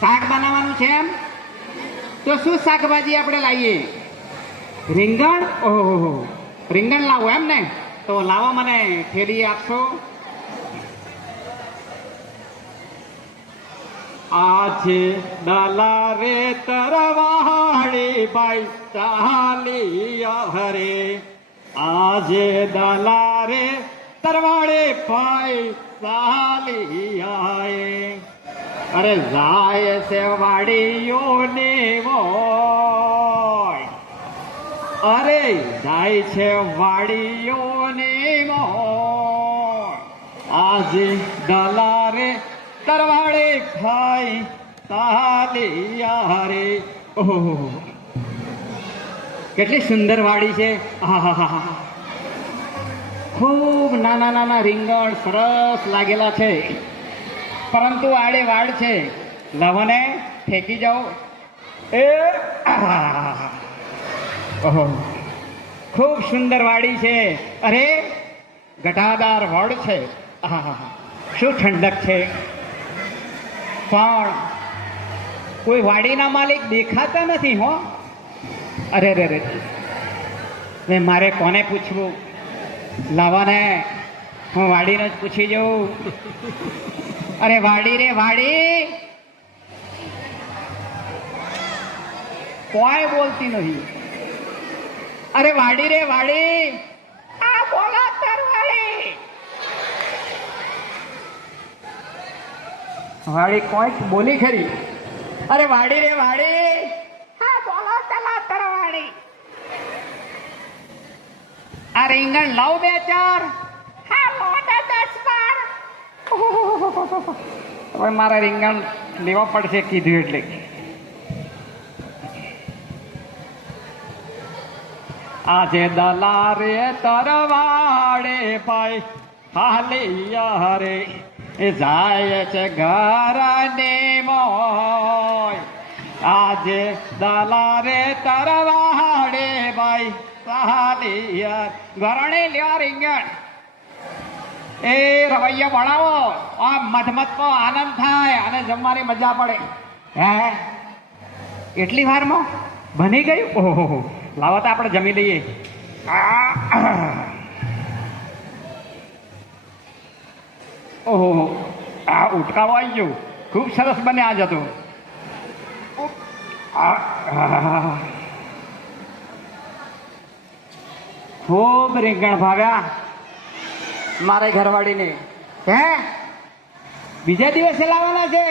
શાક બનાવવાનું છે એમ? તો શું શાકભાજી આપણે લાવીએ? રીંગણ? ઓહો, રીંગણ લાવો એમ ને? તો લાવો, મને થેલી આપશો. આજે ડાલા રે તરવાળી ભાઈ ચાલિયા હરે. આજે ડાલા રે તરવાળે ભાઈ ચાલિયા. અરે જાય છે વાડીઓને મોય, અરે જાય છે વાડીઓને મોય. આજે ડાલા રે તરવાડે ખાઈ તાલિયા રે. ઓહો, કેટલી સુંદર વાડી છે. ખૂબ નાના નાના રીંગણ સરસ લાગેલા છે, પરંતુ આડે વાડ છે. લવને ફેંકી જાઓ. એ ઓહો, ખૂબ સુંદર વાડી છે. અરે ઘટાદાર વડ છે. શું ઠંડક છે. પણ કોઈ વાડીના માલિક દેખાતા નથી. હો, અરે રે રે, મેં મારે કોને પૂછવું? લાવાને હું વાડીને જ પૂછી જાઉં. અરે વાડી રે વાડી, કોઈ બોલતી નથી. અરે વાડી રે વાડી, આ બોલો તરવાડી. વાડી કોઈ બોલી ખરી? અરે વાડી રે વાડી, હા બોલો ચલા તરવાડી. આ રીંગણ લાવ 2-4. હા લો 10-12. હવે મારે રીંગણ લેવા પડશે કીધું એટલે. આજે દલા રે તરવાડે ભાઈ હાલિયા રે. એ જાય છે ઘર ને મોય. આજે દલા રે તરવાડે ભાઈ હાલિયા. ઘરણે લ્યો રીંગણ. એ રવૈયા ભણાવો, આમ મધમતનો આનંદ થાય અને જમવાની મજા પડે. હે, એટલી વારમાં બની ગયું? ઓહો, લાવો તો આપણે જમી લઈએ. ઓહો, આ ઉટકાવો આવી ગયું. ખૂબ સરસ બને આજ હતું. ખૂબ રીંગણ ભાવ્યા મારે ઘરવાળીને. હે, બીજા દિવસે લાવવાના છે?